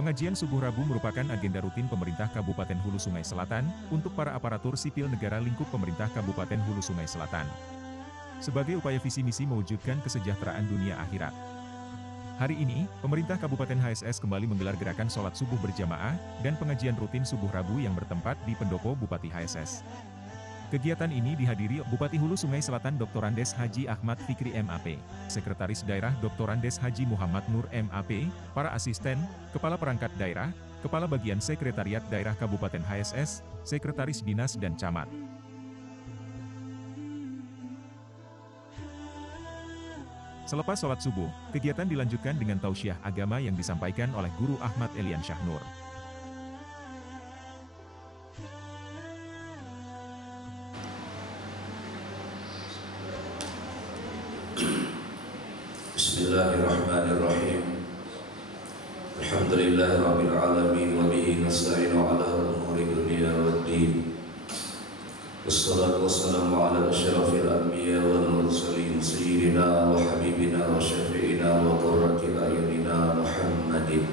Pengajian subuh Rabu merupakan agenda rutin pemerintah Kabupaten Hulu Sungai Selatan, untuk para aparatur sipil negara lingkup pemerintah Kabupaten Hulu Sungai Selatan. Sebagai upaya visi misi mewujudkan kesejahteraan dunia akhirat. Hari ini, pemerintah Kabupaten HSS kembali menggelar gerakan sholat subuh berjamaah, dan pengajian rutin subuh Rabu yang bertempat di Pendopo Bupati HSS. Kegiatan ini dihadiri Bupati Hulu Sungai Selatan Dr. Andes Haji Ahmad Fikri MAP, Sekretaris Daerah Dr. Andes Haji Muhammad Nur MAP, para asisten, Kepala Perangkat Daerah, Kepala Bagian Sekretariat Daerah Kabupaten HSS, Sekretaris Dinas dan Camat. Selepas sholat subuh, kegiatan dilanjutkan dengan tausiah agama yang disampaikan oleh Guru Ahmad Elian Syahnur. Bismillahirrahmanirrahim. Alhamdulillahirabbil alamin wa bihi nasta'inu ala umuri dunya waddin. Wassalatu wassalamu ala asyrafil anbiya wal mursalin sayyidina wa habibina wa syafi'ina wa qurrati a'yunina Muhammadin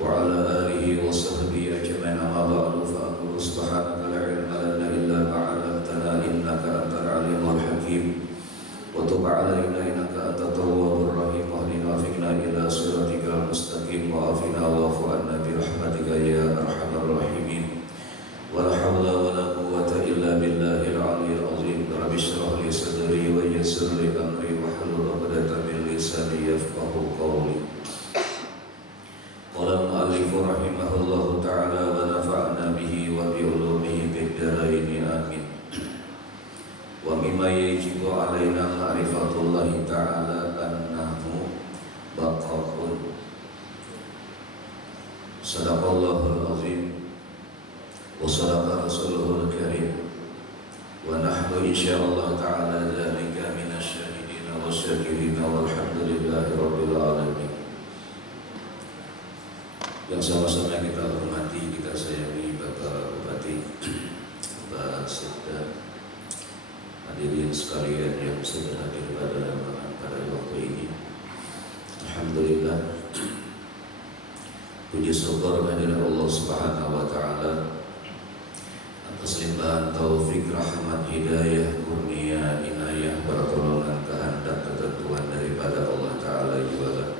wa ala alihi wa sahbihi ajma'in. Amma ba'du, fa aqulu subhanaka la ilma lana illa ma 'allamtana innaka antal alimul hakim. Wa tub 'alaina innaka antat tawwabur rahim. Wahdina fiqna ila siratikal mustaqim wa afina wa'fu 'anna bi rahmatika ya arhamar rahimin. Wa la hawla wa la quwwata illa billahil 'aliyyil 'azim. Rabbi shrah li sadri wa yassir li amri wahlul 'uqdatam min lisani yafqahu qawli. Qala al-mu'allif rahimahullahu ta'ala wa nafa'na bihi wa bi 'ulumihi fid dharain amin. Wa mimma yajibu alaina ma'rifatullahi ta'ala annahu baqa'un. Sadaqallahul azim wa sadaqa rasuluhul karim. Wa nahnu insyaallah ta'ala dzalika minasyahidin wasyakirin walhamdulillahi rabbil alamin. Yang sama-sama kita hormati, kita sayangi Bapak Bupati, Pak Sekda, hadirin sekalian yang sudah hadir pada waktu ini. Alhamdulillah, puji syukur kehadirat Allah Subhanahu wa taala atas limpahan taufik, rahmat, hidayah, kurnia, inayah, pertolongan, kehendak, ketentuan daripada Allah taala juga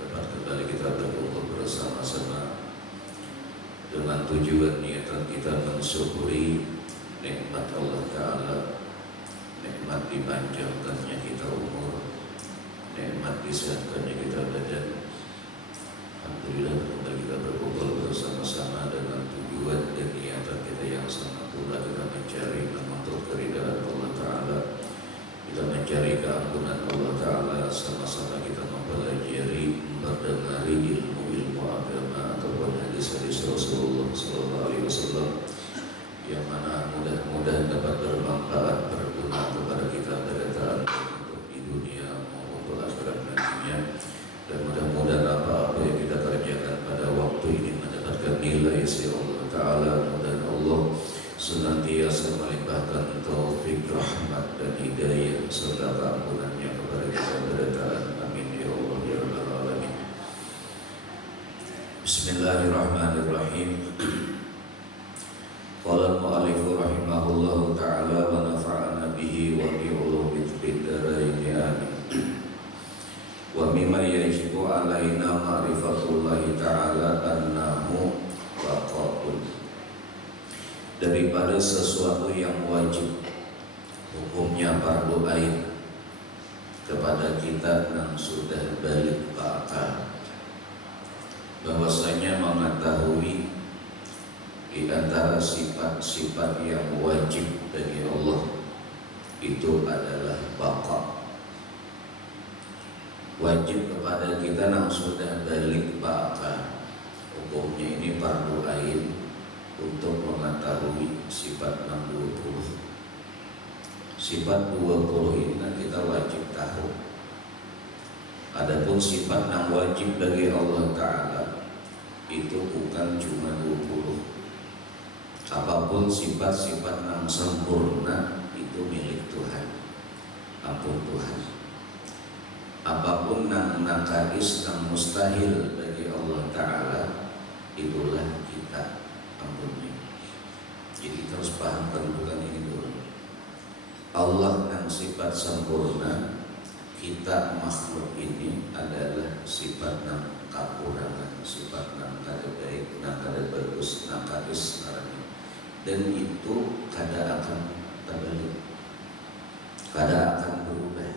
dapat kembali kita berkumpul bersama-sama dengan tujuan niatan kita mensyukuri nikmat Allah Ta'ala, nikmat dipanjangkannya kita umur, nikmat disehatkannya kita badan. Alhamdulillah kembali kita berkumpul bersama-sama dengan tujuan dan niatan kita yang sama pula, kita mencari menuntut keridhaan Allah Ta'ala, kita mencari keampunan Allah Ta'ala, sama-sama kita mempelajari, memperdengari ilmu-ilmu agama ataupun hadis-hadis Rasulullah SAW, yang mana mudah-mudahan dapat bermanfaat, berguna kepada kita pada untuk di dunia maupun akhirat nantinya. Dan mudah-mudahan apa-apa yang kita kerjakan pada waktu ini mendapatkan nilai si Allah Ta'ala. Mudah Allah senantiasa melimpahkan taufik, rahmat dan hidayah serta keampunannya kepada kita pada. Amin ya Allah ya rabbal alamin. Bismillahirrahmanirrahim. Qala al-mu'allif rahimahullahu ta'ala wa nafa'ana bihi wa bi ulumi fid dharain amin. Wa mimma yajibu alaina ma'rifatullahi ta'ala annahu baqa'un. Daripada sesuatu yang wajib, hukumnya fardu ain kepada kita yang sudah balik akal, bahwasanya mengetahui di antara sifat-sifat yang wajib bagi Allah itu adalah baqa. Wajib kepada kita yang sudah balik baqa, hukumnya ini fardu ain untuk mengetahui sifat 20. Sifat 20 ini kita wajib tahu. Adapun sifat yang wajib bagi Allah Ta'ala itu bukan cuma 20. Apapun sifat-sifat yang sempurna itu milik Tuhan, ampun Tuhan. Apapun yang nakais, yang mustahil bagi Allah ta'ala, itulah kita ampuni. Jadi kita harus paham kedudukan ini dulu. Allah yang sifat sempurna, kita makhluk ini adalah sifat yang kekurangan, sifat yang kada baik, yang kada bagus, yang kada sebenarnya. Dan itu kada akan terbalik, kada akan berubah.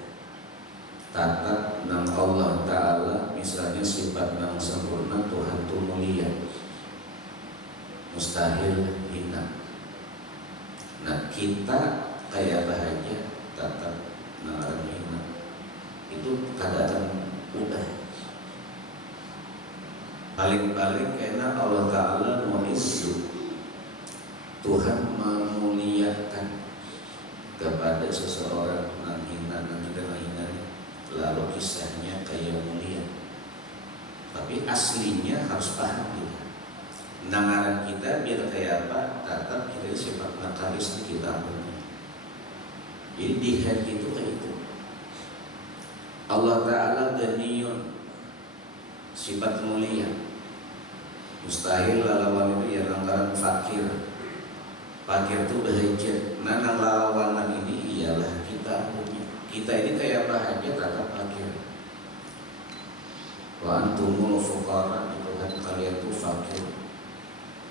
Tata nang Allah Ta'ala, misalnya sifat nang sempurna, Tuhan itu mulia, mustahil hina. Nah kita kayak bahagia tetap nang hina, itu keadaan udah. Paling-paling karena Allah Ta'ala mu'izzu, Tuhan memuliakan kepada seseorang nang hina, nang kita hina, lalu kisahnya kayak mulia. Tapi aslinya harus paham kita. Nangaran kita biar kayak apa, tetap kita sifat nakaris kita punya. Jadi di hati itu kayak itu. Allah Ta'ala ganiyun, sifat mulia. Mustahil lawan itu ya lantaran fakir. Fakir itu bahagia. Nah lawanan ini ialah kita punya. Kita ini kayak bahagia tetap fakir. Wa antumul fuqara, itu kan kalian tuh fakir.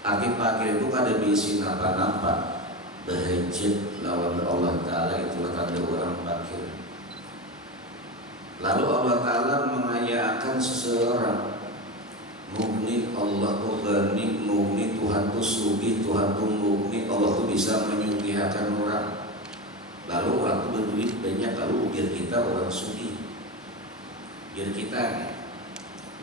Arti fakir itu kada bisi napa-napa. Bahagia lawan Allah Ta'ala, itulah tanda orang fakir. Lalu Allah Ta'ala mengayakan seseorang, mugni, Allah tuh gani, mugni, Tuhan tuh sugih, Tuhan tuh mugni, Allah tuh bisa menyugihakan orang. Lalu orang tuh berduit banyak, lalu biar kita orang sugih, biar kita.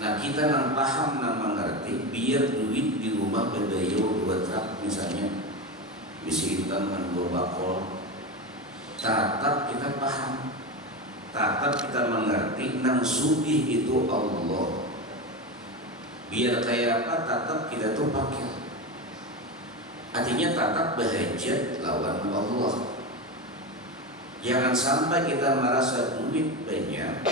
Nah kita nang paham, nang mengerti, biar duit di rumah berdaya 2 truk misalnya, bisi hitam dan 2 bakul. Tatap kita paham, tatap kita mengerti, nang sugih itu Allah. Biar kayak apa, tatap kita tuh pakai. Artinya tatap bahagia lawan Allah. Jangan sampai kita merasa duit banyak,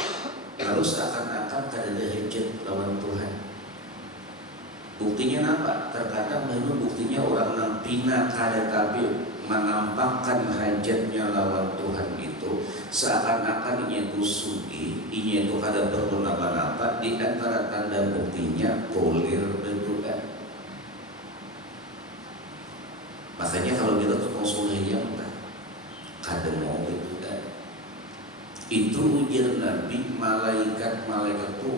lalu seakan-akan kada ada hajat lawan Tuhan. Buktinya apa? Terkadang baru buktinya orang yang pina kada tapi menampakkan hajatnya lawan Tuhan itu seakan-akan inya itu sugi, inya itu kada perlu napa-napa. Di antara tanda buktinya kolir berdoa. Makanya kalau kita tukang sulayang kada mau berdoa. Itu ujar Nabi, malaikat itu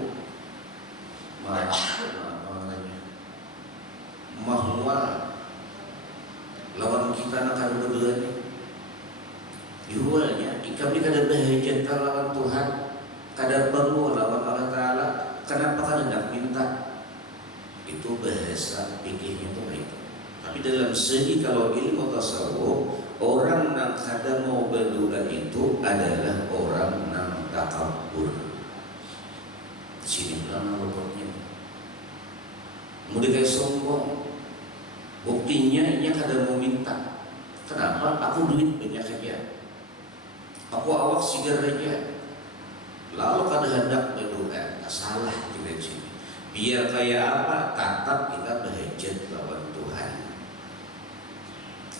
mahwa lawan kita nak kada berdoa ni. Dihualnya, kami kada bahagia lawan Tuhan, kada perlu lawan Allah Ta'ala. Kenapa kada nak minta? Itu bahasa pikirnya itu itu. Tapi dalam segi kalau ilmu tasawuf, orang yang kada mau berdoa itu adalah orang yang takabur. Sini bilang luputnya, mudah kayak sombong. Buktinya ini kada mau minta. Kenapa? Aku duit banyak saja, aku awak sigar aja. Lalu kada hendak berdoa, salah kita sini. Biar kayak apa, tetap kita berhajat lawan Tuhan.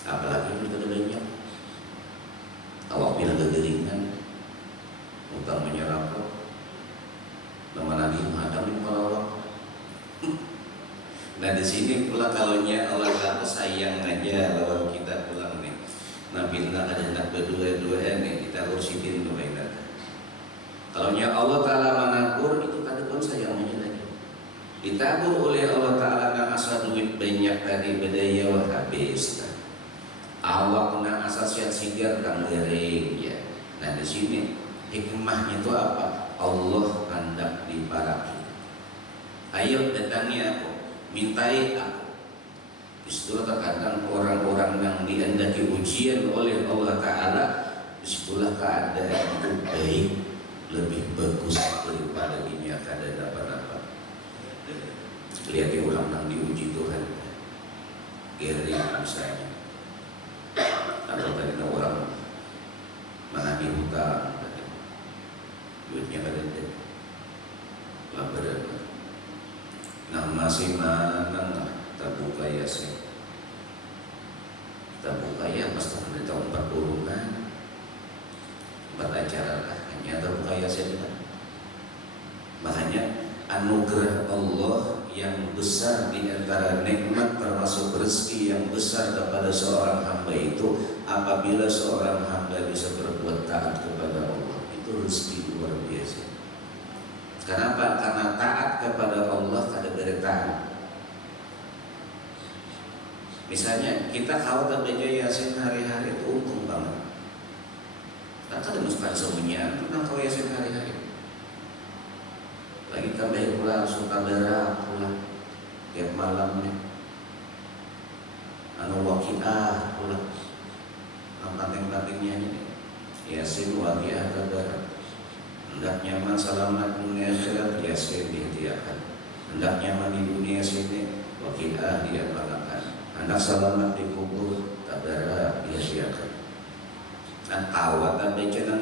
Apalagi kita kada banyak, awak bilang kegeringan, utang menyerapkan, nama Nabi menghadap di kepala awak. Nah di sini pula kalaunya Allah Ta'ala sayang aja lawan kita pulang nih. Nabi nak ada hendak berdua-dua nih, kita urusin doa kita. Kalaunya Allah Ta'ala mengakur, itu tadi pun sayang aja lagi. Ditabur oleh Allah Ta'ala nak asal duit banyak tadi bedaya wah habis. Awak nak asal siat sigar kang gering ya. Nah di sini hikmahnya itu apa? Allah hendak diparaki. Ayo datangi aku, mintai aku. Disitulah terkadang orang-orang yang dihendaki ujian oleh Allah Ta'ala, disitulah keadaan itu baik, lebih bagus daripada ini kada dapat-dapat. Lihat orang yang diuji Tuhan, gering misalnya, atau tadi orang menagih hutang, duitnya kada ada, laparan. Nah masih mana nggak terbuka ya sih, terbuka ya pasti ada tahun 40-an 4 acara lah hanya terbuka ya sih. Makanya anugerah Allah yang besar di antara nikmat termasuk rezeki yang besar kepada seorang hamba itu apabila seorang hamba bisa berbuat taat kepada Allah, itu rezeki luar biasa. Kenapa? Karena taat kepada Allah ada dari taat. Misalnya kita kalau baca Yasin hari-hari itu untung banget. Kan ada muskan semuanya tentang kau Yasin hari-hari. Lagi tambah pula suka darah pula tiap malamnya. Anu waqiah pula. Penting-pentingnya ini Yasin waqiah darah. Hendak nyaman selamat dunia akhirat Yasin dihadiahkan. Hendak nyaman di dunia sini waqiah diamalkan. Hendak selamat di kubur darah dihadiahkan. Nah kawat dan bencana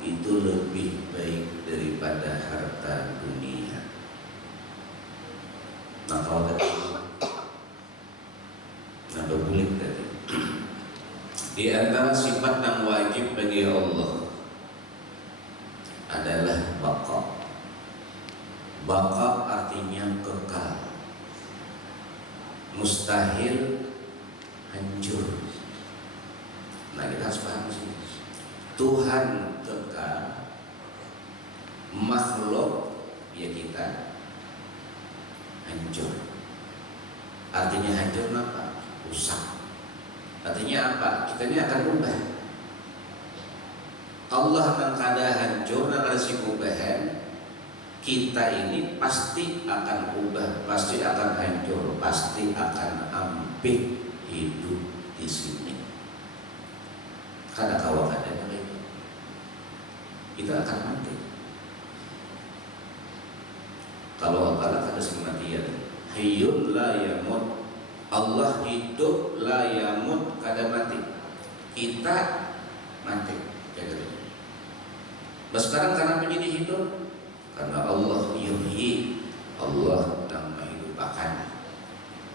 itu lebih baik daripada harta dunia. Nah kalau tadi nah boleh tadi di antara sifat yang wajib bagi Allah adalah baqa. Baqa artinya kekal, mustahil hancur. Nah kita harus paham sih, Tuhan kekal, makhluk ya kita hancur. Artinya hancur apa? Rusak. Artinya apa? Kita ini akan ubah. Allah yang kada hancur, yang kada sikubahan, kita ini pasti akan ubah, pasti akan hancur, pasti akan hampir hidup di sini. Kada kawan kada begitu. Kita akan mati. Kalau Allah kada sematian, hayyun la yamut. Allah hidup la yamut, kada mati. Kita mati. Sekarang kenapa jadi hidup? Karena Allah yuhyi, Allah yang menghidupkan.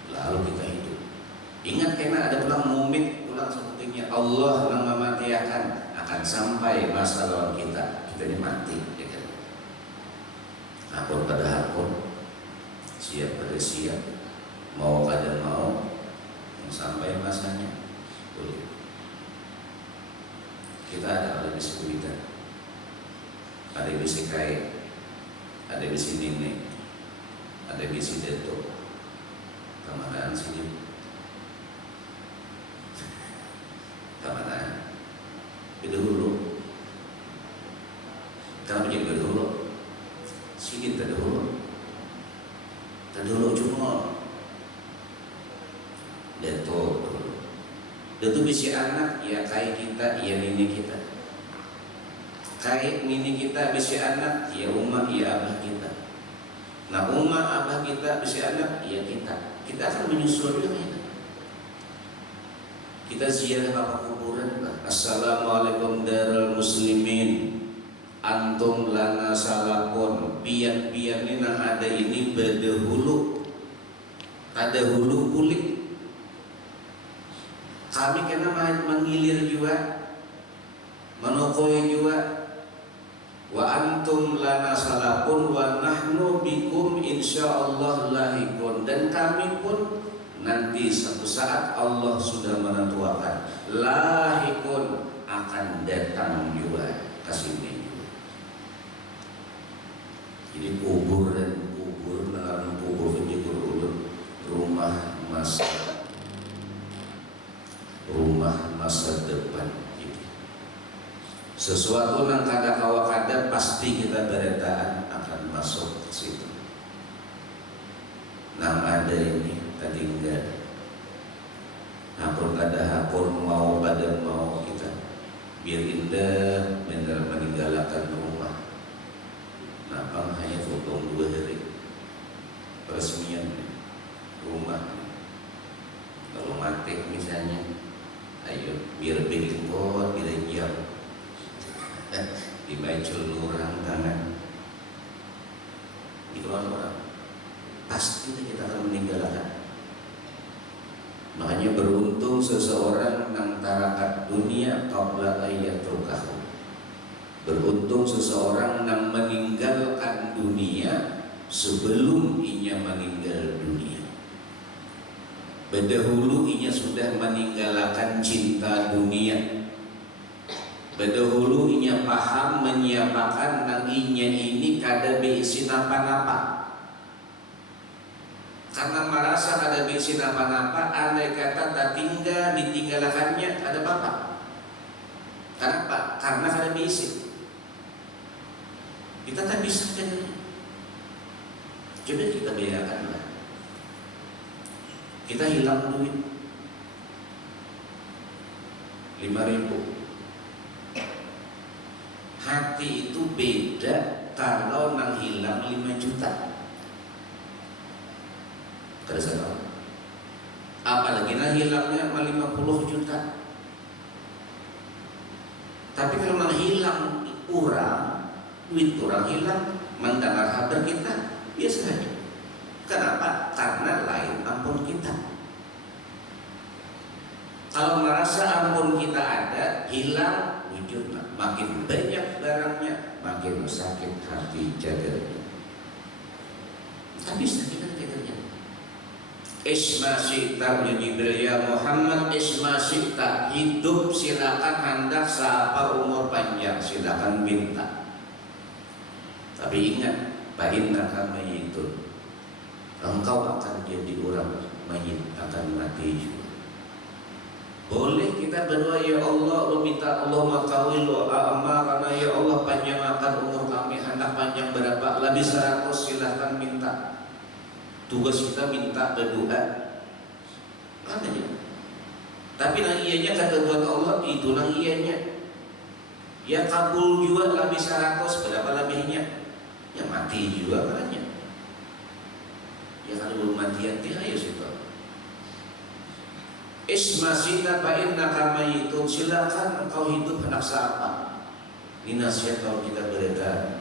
Lalu kita hidup. Ingat karena ada pulang mumit, pulang sepertinya Allah yang mematikan, akan sampai masa lawan kita ini mati. Apun pada apun, siap pada siap, mau pada mau, sampai masanya boleh. Kita ada bisi kuita, ada bisi kai, ada bisi nini, ada bisi deto, kemanaan sini, kemanaan, dulu, kenapa jadi dulu? Sini terdahulu cuma Detu bisi anak ya kayak kita ya nini kita, kayak nini kita bisi anak ya umah ya abah kita. Nah umah abah kita bisi anak ya kita akan menyusul ini. Kita ziarah ke kuburan. Assalamualaikum darul muslimin, antum lana salapun. Pian-pian ini yang ada ini berdahulu, ada hulu kulit. Kami kena mengilir juga, menokoi juga. Wa antum lana salapun wa nahnu bikum insyaallah lahikun. Dan kami pun nanti suatu saat Allah sudah menentukan lahikun akan datang juga ke sini. Jadi kubur dan kubur, mengarang kubur penjebur ulun, rumah masa depan. Sesuatu yang kada kawa kada pasti kita beretaan akan masuk ke situ. Nang ada ini tadi enggak. Hapur kada hapur mau pada mau kita biar indah benar meninggalkan rumah. Napang hanya potong 2 hari peresmian rumah. Kalau mati misalnya, ayo biar bikin pot, biar jam dibaca lurang tangan di orang pasti kita akan meninggalkan. Makanya beruntung seseorang nang tarakat dunia qabla ayyatrukahu. Beruntung seseorang yang meninggalkan dunia sebelum inya meninggal dunia. Berdahulu inya sudah meninggalkan cinta dunia. Berdahulu inya paham menyiapakan nang inya ini kada beisi napa-napa. Karena merasa kada beisi napa-napa, andai kata tak tinggal ditinggalkannya ada apa? Kenapa? Karena kada beisi. Kita tak bisa kan? Coba kita bayangkan lah. Kita hilang duit 5.000. Hati itu beda kalau nang hilang 5 juta. Kada salah. Apalagi nang hilangnya 50 juta. Tapi kalau nang hilang kurang, duit orang hilang, mendengar kabar kita biasa saja. Kenapa? Karena lain ampun kita. Kalau merasa ampun kita ada, hilang wujudnya. Makin banyak barangnya, makin sakit hati jaganya. Tapi sakit jaganya. Isma syi'ta Jibril ya Muhammad, isma syi'ta, hidup silakan, hendak siapa umur panjang silakan minta. Tapi ingat, baginda kami itu, engkau akan jadi orang mayit, akan mati juga. Boleh kita berdoa, ya Allah, lu minta Allah makawil wa amarana, ya Allah panjangkan umur kami, hendak panjang berapa, lebih 100 silahkan minta. Tugas kita minta berdoa. Makanya. Tapi nang ianya kata buat Allah itu nang ianya. Ya kabul juga lebih 100, berapa lebihnya? Ya mati juga makanya. Ya kalau belum mati hati ayo situ. Isma sita fa innaka mayitun, silakan engkau hidup hendak siapa. Ini nasihat kalau kita beredar.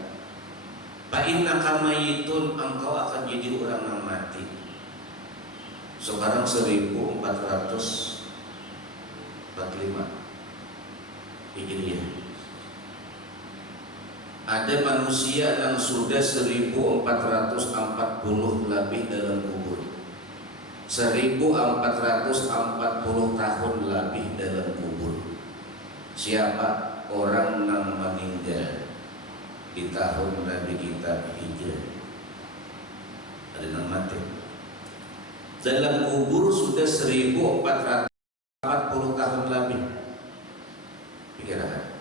Fa innaka mayitun, engkau akan jadi orang yang mati. Sekarang 1445 Hijriah. Ada manusia yang sudah 1440 lebih dalam kubur. 1440 tahun lebih dalam kubur. Siapa? Orang yang meninggal di tahun Nabi kita hijrah. Ada yang mati dalam kubur sudah 1440 tahun lebih. Pikirkan.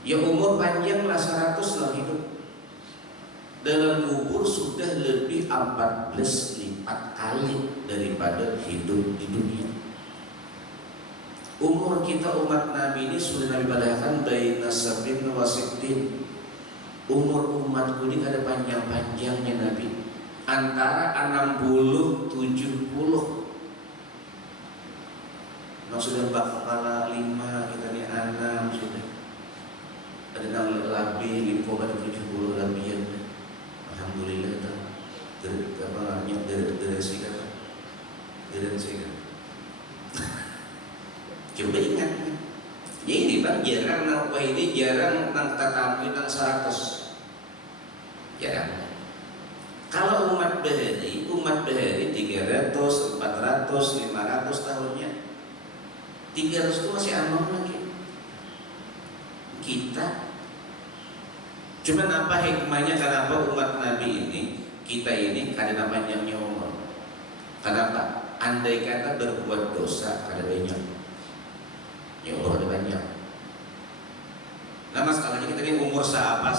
Ya umur panjang lah 100 lah hidup. Dalam kubur sudah lebih 14 lipat kali daripada hidup di dunia. Umur kita umat Nabi ini sudah Nabi padahkan baina sab'in wa sittin. Umur umatku ini ada panjang-panjangnya Nabi, antara 60 70. Nah sudah bakal 5 kita nih 6 sudah. Ada yang lebih 70 lebih ya. Alhamdulillah itu apa namanya generasi kan. Coba ingat. Jadi bang jarang nang ini jarang nang tatamu nang 100. Jarang. Kalau umat bahari 300, 400, 500 tahunnya. 300 itu masih aman lagi. Kita cuman apa hikmahnya kenapa umat Nabi ini, kita ini kada panjangnya umur? Kenapa? Andai kata berbuat dosa kada banyak, ya umur ada banyak. Nah masalahnya kita ini umur seapa,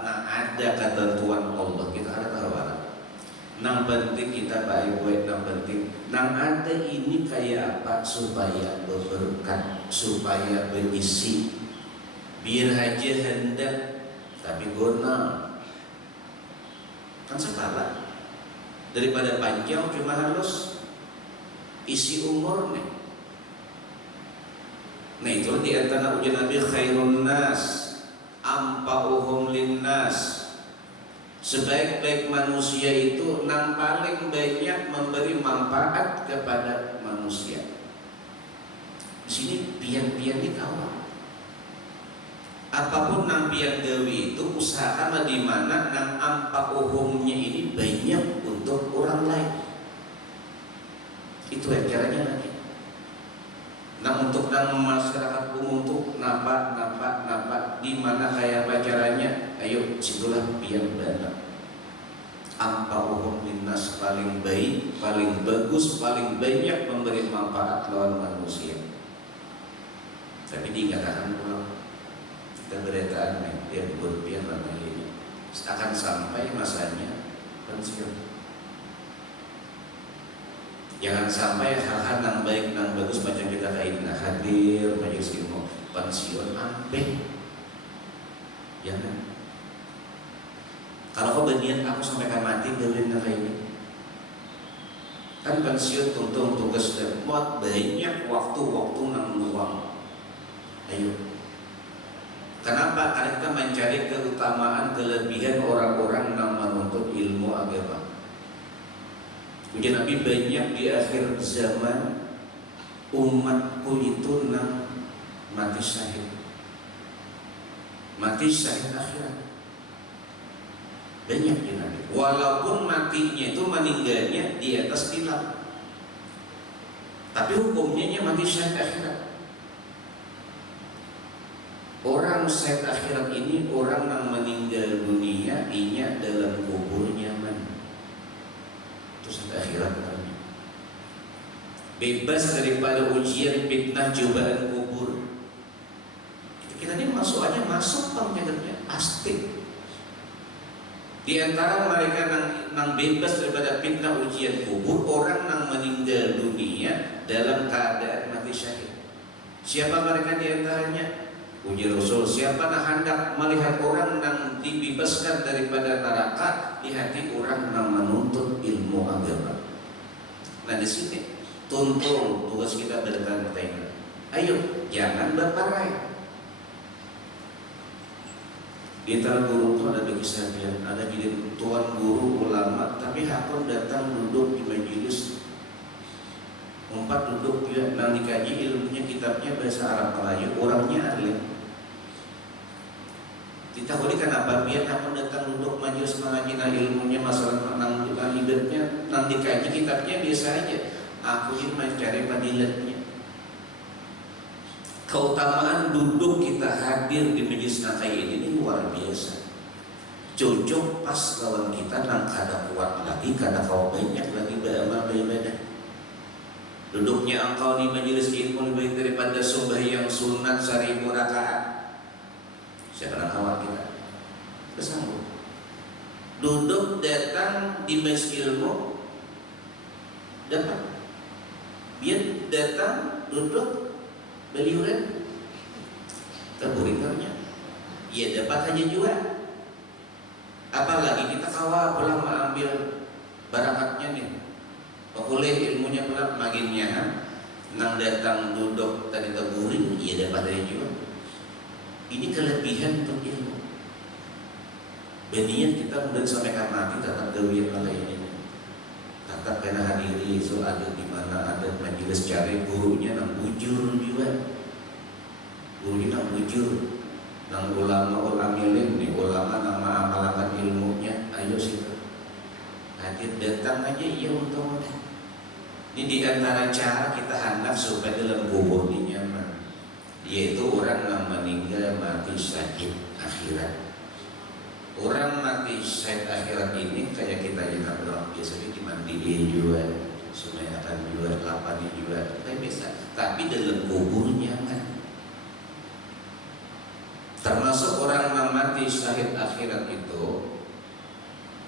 nah ada ketentuan Allah, kita ada tahu apa. Nang penting kita baik-baik, nang penting, nang ada ini kayak apa supaya berberkat, supaya berisi, biar aja hendak tapi guna kan salah daripada panjang cuma harus isi umur nih. Nah itu di antara ujian Nabi, khairun nas ampa'uhum linnas. Sebaik-baik manusia itu yang paling banyak memberi manfaat kepada manusia. Di sini pian-pian ini kawan. Apapun nang pian dewi itu usahakanlah di mana nang ampa umumnya ini banyak untuk orang lain. Itu yang caranya lagi. Nah untuk nang masyarakat umum tuh nampak di mana kayak pacarannya, ayo situlah pian banget. Ampa umum linnas paling baik, paling bagus, paling banyak memberi manfaat lawan manusia. Tapi dikatakan pulang kita beretaan dia berpian namanya ini akan sampai masanya pensiun. Jangan sampai hal-hal yang baik yang bagus macam kita kaitkan hadir majelis ilmu pensiun ampe. Jangan. Kalau kau berniat aku sampai mati beliin kayak ini. Kan pensiun tuntung tugas dan buat banyak waktu-waktu nang luang. Ayo. Kenapa? Karena kita mencari keutamaan kelebihan orang-orang yang menuntut ilmu agama. Ujian Nabi banyak di akhir zaman umatku itu nang mati syahid akhirat. Banyak di Nabi. Walaupun matinya itu meninggalnya di atas tilap, tapi hukumnya mati syahid akhirat. Orang syahid akhirat ini orang yang meninggal dunia inya dalam kubur nyaman. Itu syahid akhirat namanya. Bebas daripada ujian, fitnah, cobaan kubur. Kita ini masuk panggilannya pasti. Di antara mereka yang bebas daripada fitnah ujian kubur, orang yang meninggal dunia dalam keadaan mati syahid. Siapa mereka di antaranya? Uji Rasul, siapa yang hendak melihat orang yang dibebaskan daripada neraka di hati orang yang menuntut ilmu agama. Nah di sini tuntung tugas kita bertanya, ayo jangan berparai. Di antara guru itu ada kisahnya, ada jadi tuan guru ulama, tapi hakon datang duduk di majelis. Duduk dia nang dikaji ilmunya kitabnya bahasa Arab Melayu, orangnya alim. Ditakuni kenapa biar hakon datang duduk majelis mengaji ilmunya masalah nang hidupnya nang dikaji kitabnya biasa aja. Aku ini mencari fadilatnya. Keutamaan duduk kita hadir di majelis kayak ini luar biasa. Cocok pas lawan kita nang kada kuat lagi, kada kau banyak lagi beramal beribadah. Duduknya engkau di majelis ilmu lebih daripada sembahyang sunat 1000 rakaat. Siapa nak awak kita? Kesambung. Duduk datang di majelis ilmu dapat. Biar datang duduk beliuran terburingannya. Ia dapat hanya juga. Apalagi kita kawal pulang mengambil barakatnya nih. Boleh ilmunya pula maginnya nang datang duduk tadi terburing, ia dapat hanya juga. Ini kelebihan untuk ilmu. Benian kita kemudian sampai mati tetap gawin lagi ini. Tetap kena hadiri, so ada di mana ada majelis cari gurunya nang bujur juga. Gurunya nang bujur, nang ulama nih ulama nama amalakan ilmunya, ayo sih. Hadir datang aja iya untuk ini di antara cara kita hendak supaya dalam kubur ini nyaman, yaitu orang yang meninggal mati syahid akhirat. Orang mati syahid akhirat ini kayak kita yang bilang biasanya dimandiin juga, sungai akan juga, lapani juga, kita bisa. Tapi dalam kubur nyaman. Termasuk orang yang mati syahid akhirat itu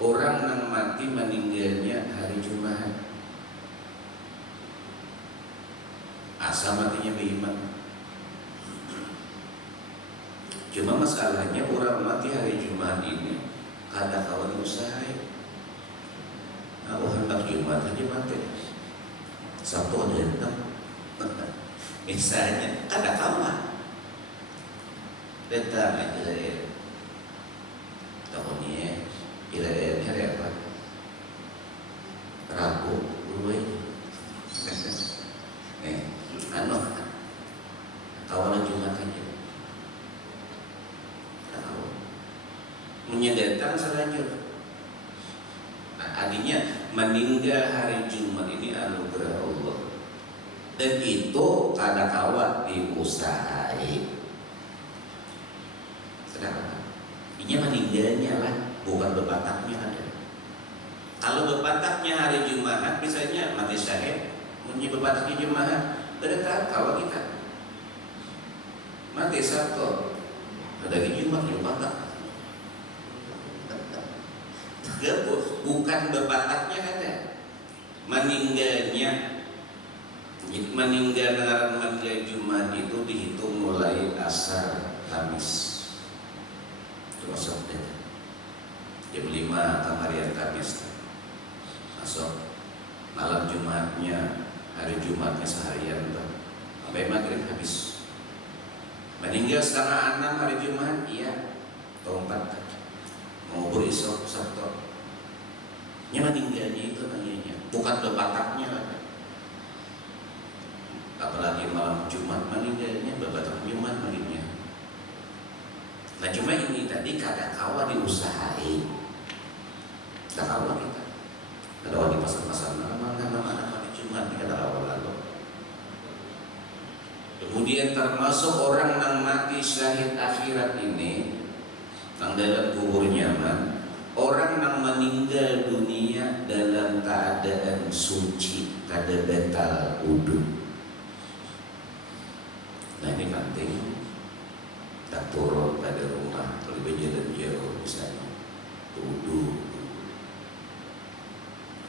orang yang mati meninggalnya hari Jumat. Asal matinya beriman. Cuma masalahnya orang mati hari Jumat ini kada kawan usaha. Aku hendak Jumat aja mati. Sabtu ada datang. Misalnya kada kawan. Datang aja tahunnya kira Jumatan selanjutnya. Nah, artinya meninggal hari Jumat ini anugerah Allah. Dan itu kada kawat diusahai. Sedangkan ini meninggalnya lah, bukan berbataknya ada. Kalau berbataknya hari Jumat, misalnya mati syahid, punya berbataknya Jumat, berdekat kawat kita. Mati Sabtu, ada di Jumat di batak. Bukan berbataknya ada. Meninggal Jumat itu dihitung mulai asar Kamis. Itu maksudnya jam 5 kamarian Kamis masuk malam Jumatnya, hari Jumatnya seharian sampai maghrib habis. Meninggal setengah 6 hari Jumat, iya, tompat mau berisok Sabtu. Meninggalnya itu namanya, bukan berbataknya. Apalagi malam Jumat meninggalnya, berbatak Jumat meninggalnya. Nah cuma ini tadi kada kawa diusahain, kada kawa kita, kada kawa di pasar-pasar mana hari Jumat ini kada kawa lalu. Kemudian termasuk orang yang mati syahid akhirat ini, yang dalam kubur nyaman, orang yang meninggal dunia dalam keadaan suci, kada batal wudu. Nah ini penting. Tak turun pada rumah, kalau berjalan jauh misalnya, wudu.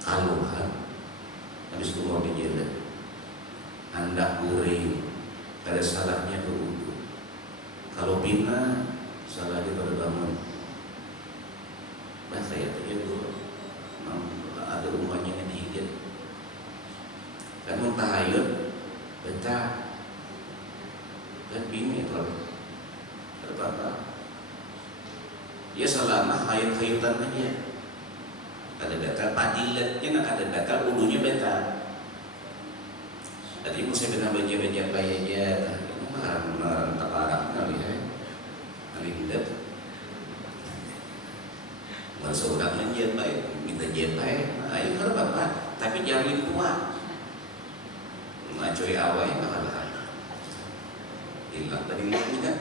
Kalau habis itu mau berjalan, hendak guring, ada salahnya ke wudu. Kalau bina, salahnya pada bangun. Nah saya terjadi ada rumahnya yang dihidat. Kan mau tahayud, betah. Dan bini kalau terbatas, ya selama hayut-hayutan aja. Ada batal padilatnya, nak ada batal ulunya batal. Tadi mau saya benar baca aja, marah tak parah kali ya, kali hidat. Masa orang menjepai, minta jepai, ayo kalau bapak, tapi jangan kuat. Ngacoi awal yang kalah. Hilang tadi ngomongnya.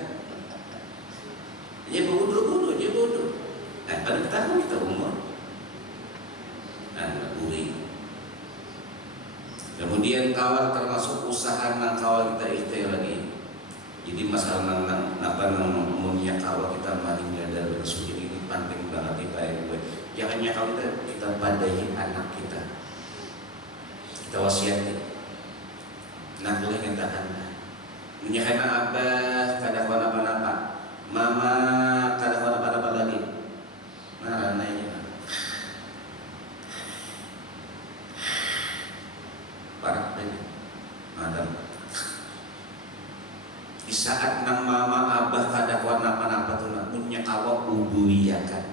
Dia bodoh, dia bodoh. Nah, pada tahun kita umur, guring. Kemudian kawal termasuk usaha nang kawal kita ikhtiar lagi. Jadi masalah nang umumnya kawal kita meninggal dari suci ini penting banget kita. Jangan nyakal kita badai anak kita. Kita wasiati. Nak boleh katakan. Menyahana abah kada apa-apa, mama kada apa-apa lagi. Nah, nanya. Parah ini, madam. Di saat nang mama abah kada apa-apa tu nak punya awak uduiyakan.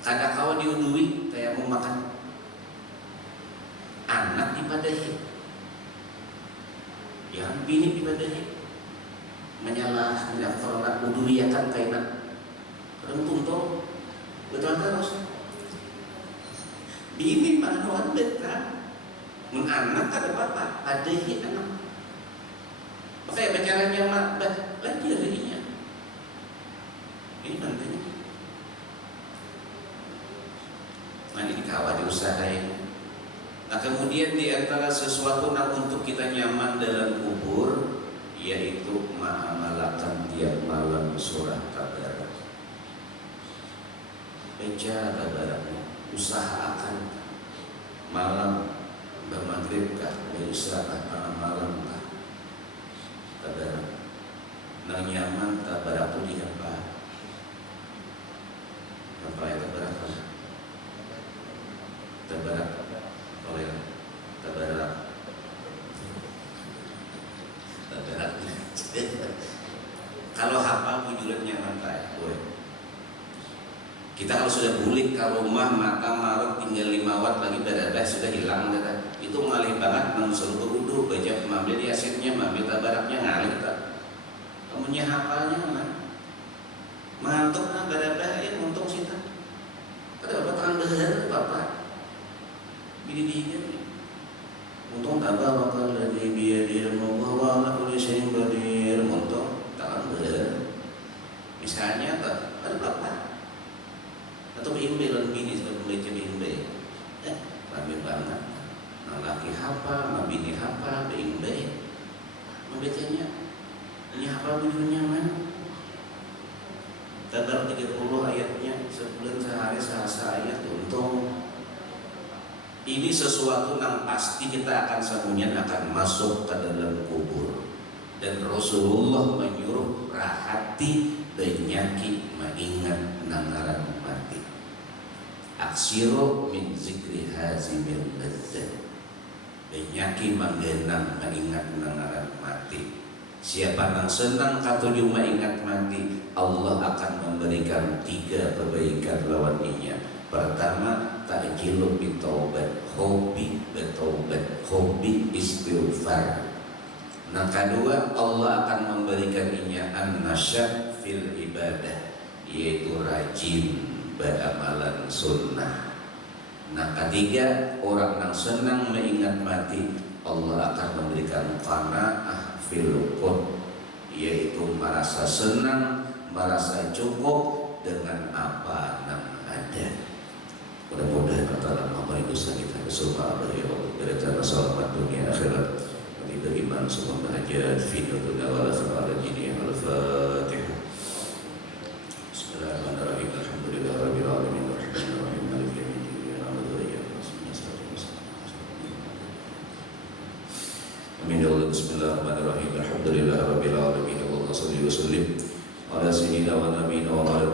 Kada kawa diudui kayak mau makan. Anak dipadahi, yang bini dipadahi, menyalah format uduliakan kainan, rentung toh, betul terus. Bini manuan betul, mun anak ada apa, padahi anak. Makanya bicaranya mak, lagi dirinya. Ini penting. Nah ini kawat diusahain. Nah kemudian di antara sesuatu yang untuk kita nyaman dalam kubur, yaitu ma'amalakan tiap malam surah Tabarak. Baca Tabaraknya, usahakan malam bermaghrib kah, berisya kah, malam kah, Tabarak. Nang nyaman Tabarak itu di apa? Apa ya Tabarak? Tabarak. Tabarak. Kalau hafal bujurannya mantai, kita kalau sudah bulik ke rumah maka marut tinggal 5 watt lagi berada sudah hilang kata. Itu ngalih banget nang suruh wudu baca mambil di asetnya mambil tabaraknya ngalih tak. Amunnya hafalnya mah mantuk na gada-gada ya untung sita. Kada apa tangan bener Bapak. Bini dia. Untung tambah maka dari biar membawa anak oleh saya qadir untung tangan bener. Misalnya ada Bapak atau bimbe lan bini sebab membaca bimbe. Rame banget. Nah laki hafal, nah bini hafal, bimbe. Membacanya ini hafal bunyinya mana? Kadang 30 ayatnya sebulan sehari sehasa ayat untung. Ini sesuatu yang pasti kita akan semuanya akan masuk ke dalam kubur. Dan Rasulullah menyuruh rahati penyakit mengingat nangaran mati. Aksiru min zikri hazimil ladzat. Penyakit menggenang mengingat nangaran mati. Siapa yang senang katuju mengingat mati, Allah akan memberikan 3 kebaikan lawannya. Pertama, ta'jilu bitaubat, hobi bertaubat, hobi istighfar. Yang kedua, Allah akan memberikan inya an-nasyad fil ibadah, yaitu rajin beramalan sunnah. Yang ketiga, orang yang senang mengingat mati, Allah akan memberikan qanaah fil qut, yaitu merasa senang, merasa cukup dengan apa yang ada. Mudah-mudahan Allah memberikan kita kesukaan dari Allah, berita masalah dunia akhirat, diberi iman semua bahagia fi dunia wal akhirat. Ini al-Fatihah. Bismillahirrahmanirrahim. Alhamdulillahirabbil alamin. Arrahmanirrahim. Maliki yaumiddin. Iyyaka na'budu wa iyyaka nasta'in. Amin ya Allah. Bismillahirrahmanirrahim. Alhamdulillahirabbil alamin. Allahumma shalli wa sallim ala sayyidina wa nabiyina wa ala